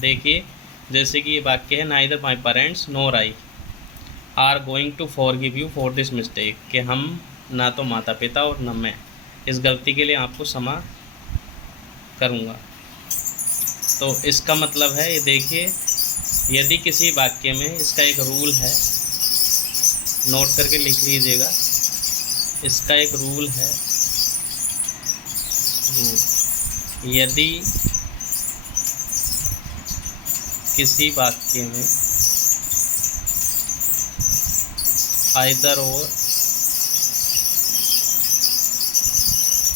देखिए जैसे कि ये वाक्य है, neither my parents nor I are going to forgive you for this mistake, कि हम ना तो माता पिता और न मैं इस गलती के लिए आपको क्षमा करूँगा। तो इसका मतलब है, ये देखिए यदि किसी वाक्य में, इसका एक रूल है, नोट करके लिख लीजिएगा, इसका एक रूल है, यदि किसी वाक्य में आइदर और,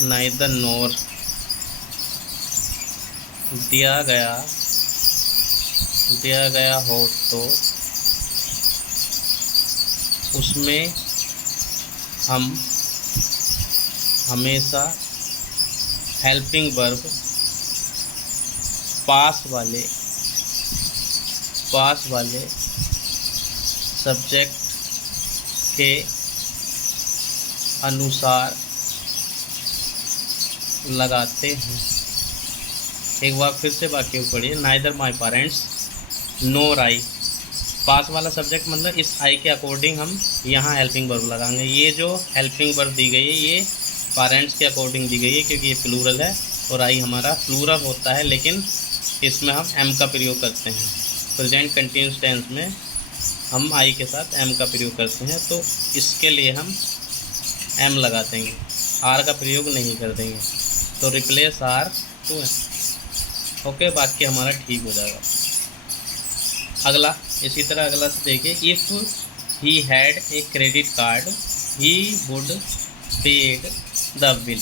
नाइदर नोर दिया गया हो तो उसमें हम हमेशा हेल्पिंग वर्ब पास वाले सब्जेक्ट के अनुसार लगाते हैं। एक बार फिर से वाक्य को पढ़िए, नाइदर माई पेरेंट्स नोर आई, पास वाला सब्जेक्ट मतलब इस आई के अकॉर्डिंग हम यहाँ हेल्पिंग वर्ब लगाएंगे। ये जो हेल्पिंग वर्ब दी गई है ये पेरेंट्स के अकॉर्डिंग दी गई है, क्योंकि ये प्लूरल है और आई हमारा प्लूरल होता है, लेकिन इसमें हम एम का प्रयोग करते हैं। प्रेजेंट कंटिन्यूअस टेंस में हम आई के साथ एम का प्रयोग करते हैं, तो इसके लिए हम एम लगा देंगे, आर का प्रयोग नहीं कर देंगे। तो replace R to M. Okay, वाक्य हमारा ठीक हो जाएगा। अगला, इसी तरह अगला देखिए, if he had a credit card he would paid the bill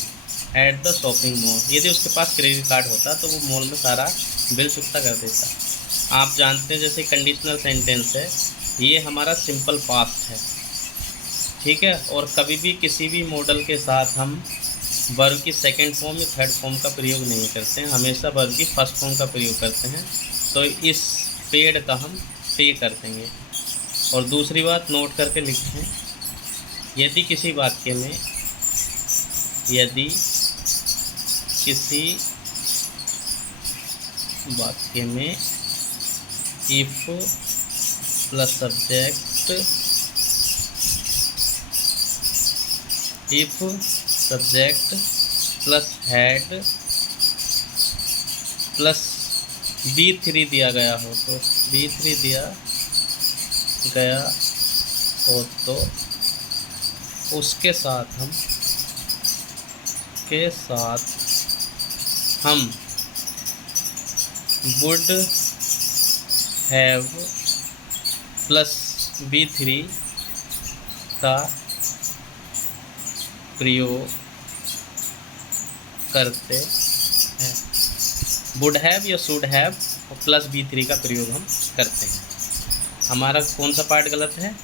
at the shopping mall. यदि उसके पास क्रेडिट कार्ड होता तो वो मॉल में सारा बिल चुकता कर देता। आप जानते हैं जैसे कंडीशनल सेंटेंस है, ये हमारा सिंपल पास्ट है, ठीक है, और कभी भी किसी भी मॉडल के साथ हम वर्ब की सेकंड फॉर्म या थर्ड फॉर्म का प्रयोग नहीं करते हैं, हमेशा वर्ब की फर्स्ट फॉर्म का प्रयोग करते हैं। तो इस पेड का हम पे कर देंगे। और दूसरी बात नोट करके लिखें, यदि किसी वाक्य में if plus subject plus had plus B3 दिया गया हो तो उसके साथ हम वुड हैव प्लस B3 का प्रयोग करते हैं। वुड हैव या शुड हैव और प्लस B3 का प्रयोग हम करते हैं। हमारा कौन सा पार्ट गलत है?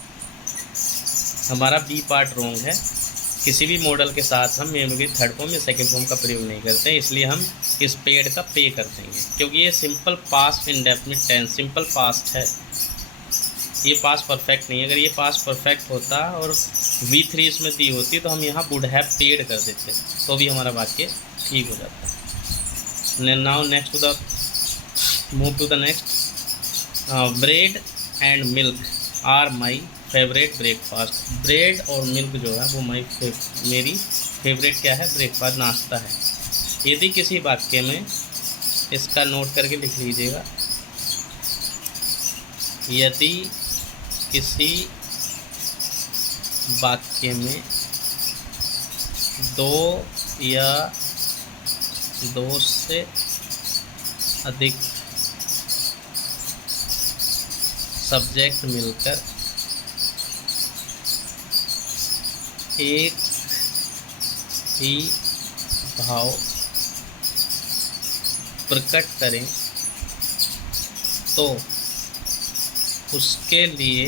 हमारा बी पार्ट रॉन्ग है। किसी भी मॉडल के साथ हम ये थर्ड फॉर्म या सेकंड फॉर्म का प्रयोग नहीं करते हैं, इसलिए हम इस पेड का पे कर देंगे, क्योंकि ये simple past indefinite tense, simple past है, ये पास्ट परफेक्ट नहीं है। अगर ये पास्ट परफेक्ट होता और V3 इसमें दी होती तो हम यहाँ वुड हैव पेड कर देते, तो भी हमारा वाक्य ठीक हो जाता। Now next move to the next. Bread and milk are my favourite breakfast. Bread और मिल्क जो है वो मेरी फेवरेट क्या है? ब्रेकफास्ट, नाश्ता है। यदि किसी वाक्य में, इसका नोट करके लिख लीजिएगा, यदि किसी वाक्य में दो या दो से अधिक सब्जेक्ट मिलकर एक ही भाव प्रकट करें तो उसके लिए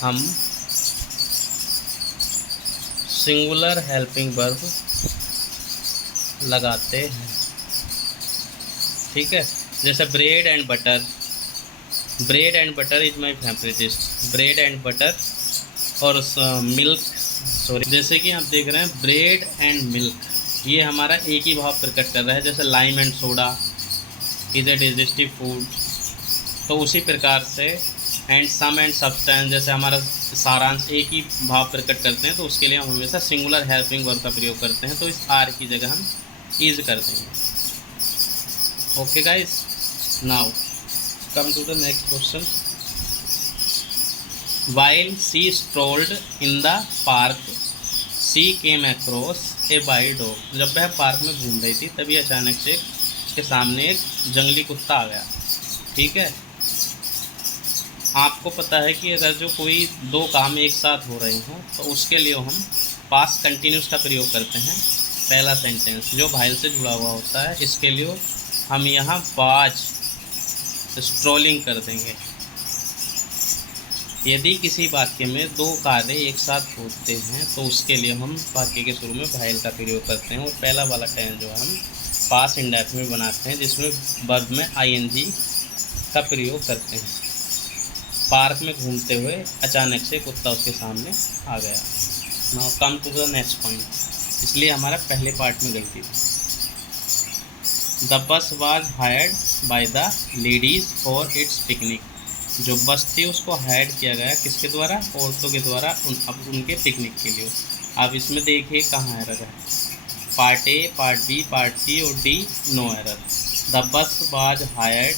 हम सिंगुलर हेल्पिंग वर्ब लगाते हैं, ठीक है। जैसे bread and butter, bread and butter is my favourite dish, bread and butter. और मिल्क, सॉरी, जैसे कि आप देख रहे हैं ब्रेड एंड मिल्क, ये हमारा एक ही भाव प्रकट कर रहा है, जैसे lime and soda is a digestive food, तो उसी प्रकार से एंड सम एंड सब्सटेंस, जैसे हमारा सारांश एक ही भाव प्रकट करते हैं, तो उसके लिए हम हमेशा सिंगुलर हेल्पिंग वर्ब का प्रयोग करते हैं, तो इस आर की जगह हम इज कर देंगे। Okay guys, now come to the next question. While she strolled in the park, she came across a wild dog. जब वह पार्क में घूम रही थी तभी अचानक से उसके सामने एक जंगली कुत्ता आ गया। ठीक है, आपको पता है कि अगर जो कोई दो काम एक साथ हो रहे हों तो उसके लिए हम पास्ट कंटिन्यूस का प्रयोग करते हैं। पहला सेंटेंस जो वाइल से जुड़ा हुआ होता है, इसके लिए हम यहाँ वाज स्ट्रोलिंग कर देंगे। यदि किसी वाक्य में दो कार्य एक साथ होते हैं तो उसके लिए हम वाक्य के शुरू में वाइल का प्रयोग करते हैं, और पहला वाला टेंस जो हम पास्ट इंडेफिनिट बनाते हैं, जिसमें वर्ब में आईएनजी का प्रयोग करते हैं। पार्क में घूमते हुए अचानक से कुत्ता उसके सामने आ गया। Now come to the next point, इसलिए हमारा पहले पार्ट में गलती थी। The bus was hired by the ladies for its picnic. जो बस थी उसको हायर किया गया किसके द्वारा? औरतों के द्वारा उनके पिकनिक के लिए। अब इसमें देखिए कहाँ एरर है, part A, part B, part C और D no error. The bus was hired,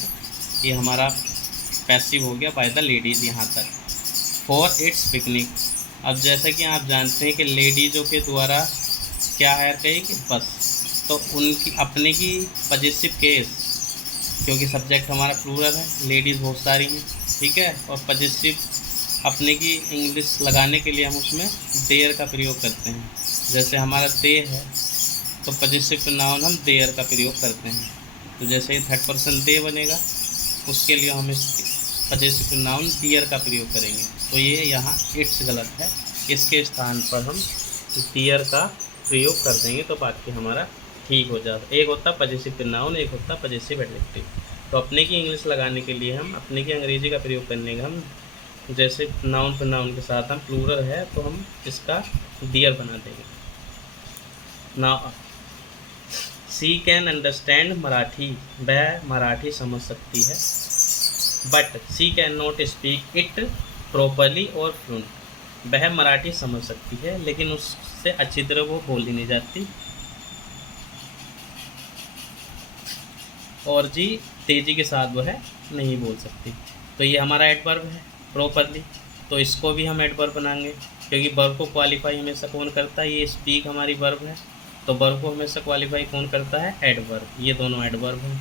ये हमारा पैसिव हो गया, बाय द लेडीज़ यहाँ तक। फॉर इट्स पिकनिक, अब जैसा कि आप जानते हैं कि लेडीज़ों के द्वारा क्या हायर करेगी? बस, तो उनकी अपने की पजेसिव केस, क्योंकि सब्जेक्ट हमारा प्लूरल है, लेडीज़ बहुत सारी हैं, ठीक है, और पजेसिव अपने की इंग्लिश लगाने के लिए हम उसमें देयर का प्रयोग करते हैं। जैसे हमारा दे है तो पजेसिव नाउन हम देयर का प्रयोग करते हैं, तो जैसे थर्ड पर्सन दे बनेगा उसके लिए हम इस पजेसिव नाउन डियर का प्रयोग करेंगे। तो ये यहाँ इट्स गलत है, इसके स्थान पर हम डियर का प्रयोग कर देंगे तो वाक्य हमारा ठीक हो जाता। एक होता पजेसिव नाउन, एक होता पजेसिव एडजेक्टिव। तो अपने की इंग्लिश लगाने के लिए हम अपने की अंग्रेजी का प्रयोग करने का हम जैसे नाउन पर नाउन के साथ हम प्लूरल है तो हम इसका डियर बना देंगे। Now she can understand Marathi, वह मराठी समझ सकती है, but she can not speak it properly और फ्लुएंट। वह मराठी समझ सकती है लेकिन उससे अच्छी तरह वो बोली नहीं जाती, और जी तेज़ी के साथ वह नहीं बोल सकती। तो ये हमारा एडवर्ब है प्रॉपरली, तो इसको भी हम एडवर्ब बनाएंगे, क्योंकि वर्ब को क्वालिफाई हमेशा कौन करता है? ये स्पीक हमारी वर्ब है, तो वर्ब को हमेशा क्वालिफाई कौन करता है? एडवर्ब। ये दोनों एडवर्ब हैं,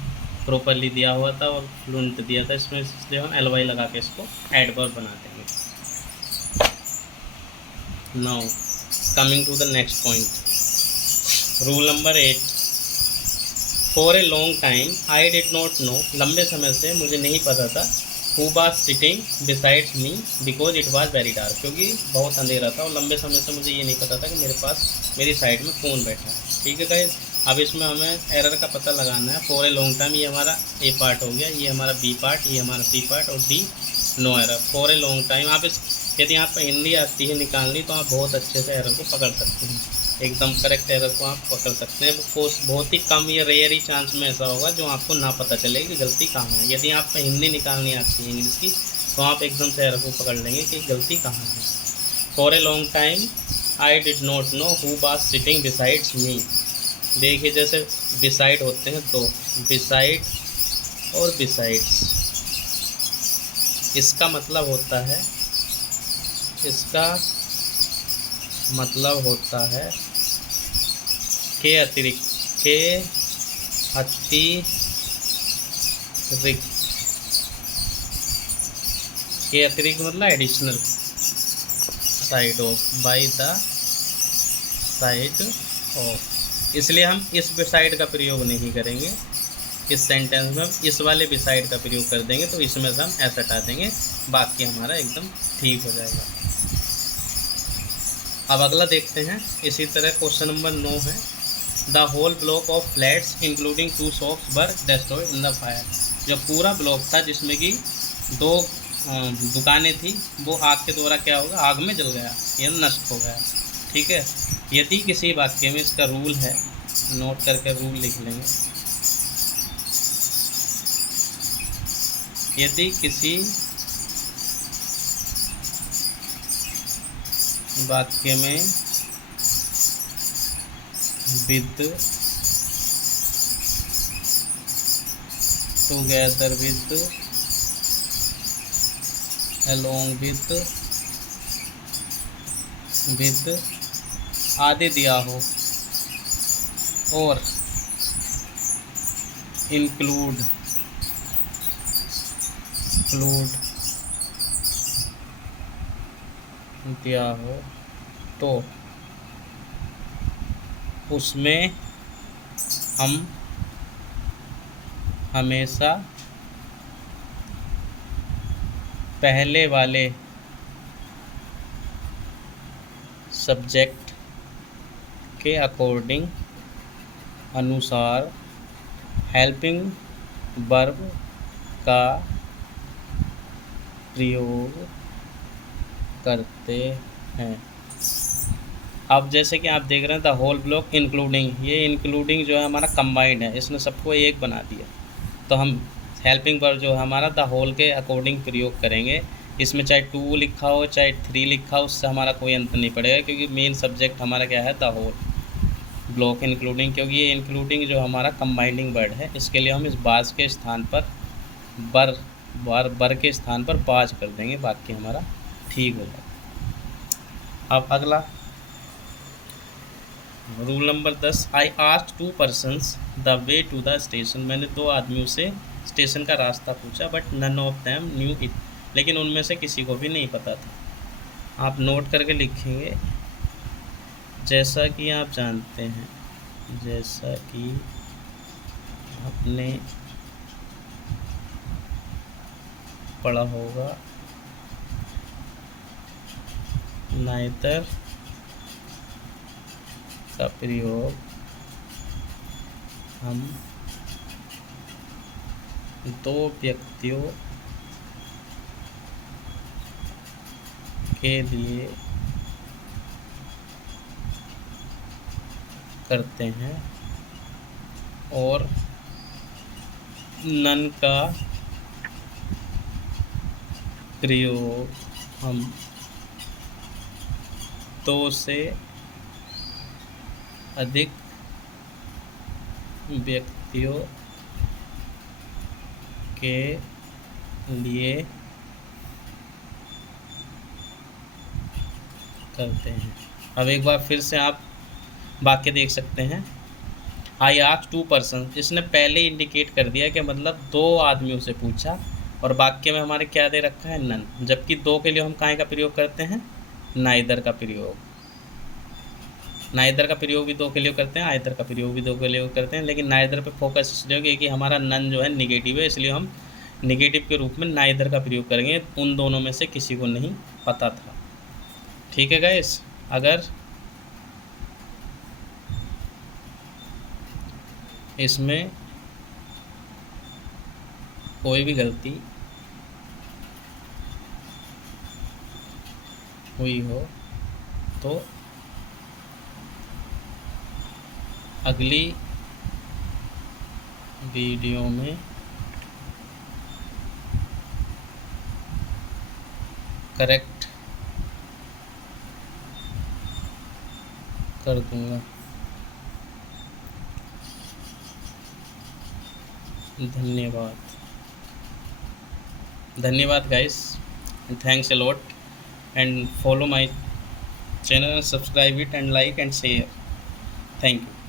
प्रॉपरली दिया हुआ था और फ्लुएंट दिया था, इसमें इसलिए हम एलवाई लगा के इसको एडवर्ब बना देंगे। Now coming to the next point, rule number 8। For a long time I did not know, लंबे समय से मुझे नहीं पता था, who was sitting besides me because it was very dark, क्योंकि बहुत अंधेरा था और लंबे समय से मुझे ये नहीं पता था कि मेरे पास मेरी साइड में कौन बैठा है। ठीक है गाइस, अब इसमें हमें एरर का पता लगाना है। फॉर ए लॉन्ग टाइम, ये हमारा ए पार्ट हो गया, ये हमारा बी पार्ट, ये हमारा सी पार्ट, और D no error. For a long time, आप इस यदि आपको हिंदी आती है निकालनी तो आप बहुत अच्छे से एरर को पकड़ सकते हैं, एकदम करेक्ट एरर को आप पकड़ सकते हैं। बहुत ही कम या रेयर ही चांस में ऐसा होगा जो आपको ना पता चले कि गलती कहाँ है। यदि आपको हिंदी निकालनी आती है इंग्लिश की तो आप एकदम से एरर को पकड़ लेंगे कि गलती कहाँ है। For a long time I did not know who was sitting besides me. देखिए जैसे बिसाइड होते हैं तो बिसाइड और बिसाइड्स, इसका मतलब होता है के अतिरिक्त, के अतिरिक्त, के अतिरिक्त मतलब additional, side of, by the side of. इसलिए हम इस बिसाइड का प्रयोग नहीं करेंगे इस सेंटेंस में, इस वाले बिसाइड का प्रयोग कर देंगे, तो इसमें से हम ऐसा हटा देंगे, बाकी हमारा एकदम ठीक हो जाएगा। अब अगला देखते हैं। इसी तरह क्वेश्चन नंबर 9 है, the whole block of flats including 2 shops were destroyed in the fire. जो पूरा ब्लॉक था जिसमें कि 2 दुकानें थी, वो आग के द्वारा क्या होगा? आग में जल गया या नष्ट हो गया। ठीक है, यदि किसी वाक्य में इसका रूल है नोट करके रूल लिख लेंगे। यदि किसी वाक्य में with, together with, along with आदि दिया हो और इंक्लूड दिया हो तो उसमें हम हमेशा पहले वाले सब्जेक्ट के अकॉर्डिंग अनुसार हेल्पिंग वर्ब का प्रयोग करते हैं। अब जैसे कि आप देख रहे हैं द होल ब्लॉक इंक्लूडिंग, ये इंक्लूडिंग जो है हमारा कंबाइंड है, इसने सबको एक बना दिया। तो हम हेल्पिंग वर्ब जो हमारा द होल के अकॉर्डिंग प्रयोग करेंगे। इसमें चाहे 2 लिखा हो चाहे 3 लिखा हो, उससे हमारा कोई अंतर नहीं पड़ेगा, क्योंकि मेन सब्जेक्ट हमारा क्या है, द होल ब्लॉक इंक्लूडिंग। क्योंकि ये इंक्लूडिंग जो हमारा कंबाइंडिंग वर्ड है, इसके लिए हम इस बाज के स्थान पर बर के स्थान पर बाज कर देंगे, वाक्य हमारा ठीक हो जाएगा। अब अगला rule number 10, I asked 2 persons the way to the station. मैंने 2 आदमियों से स्टेशन का रास्ता पूछा, but none of them knew it, लेकिन उनमें से किसी को भी नहीं पता था। आप नोट करके लिखेंगे, जैसा कि आप जानते हैं, जैसा कि आपने पढ़ा होगा, नाइदर का प्रयोग हम 2 व्यक्तियों के लिए करते हैं और नन का प्रयोग हम 2 से अधिक व्यक्तियों के लिए करते हैं। अब एक बार फिर से आप वाक्य देख सकते हैं, आई आस्क्ड 2 persons, इसने पहले इंडिकेट कर दिया कि मतलब 2 आदमियों से पूछा, और वाक्य में हमारे क्या दे रखा है, नन। जबकि 2 के लिए हम काहे का प्रयोग करते हैं, नाइदर का प्रयोग। नाइदर का प्रयोग भी 2 के लिए करते हैं, आइदर का प्रयोग भी 2 के लिए करते हैं, लेकिन नाइदर पे फोकस इसलिए होगी कि हमारा नन जो है निगेटिव है, इसलिए हम निगेटिव के रूप में नाइदर का प्रयोग करेंगे। उन दोनों में से किसी को नहीं पता था। ठीक है गाइस, अगर इसमें कोई भी गलती हुई हो तो अगली वीडियो में करेक्ट कर दूंगा। धन्यवाद guys, thanks a lot, and follow my channel and subscribe it and like and share. Thank you.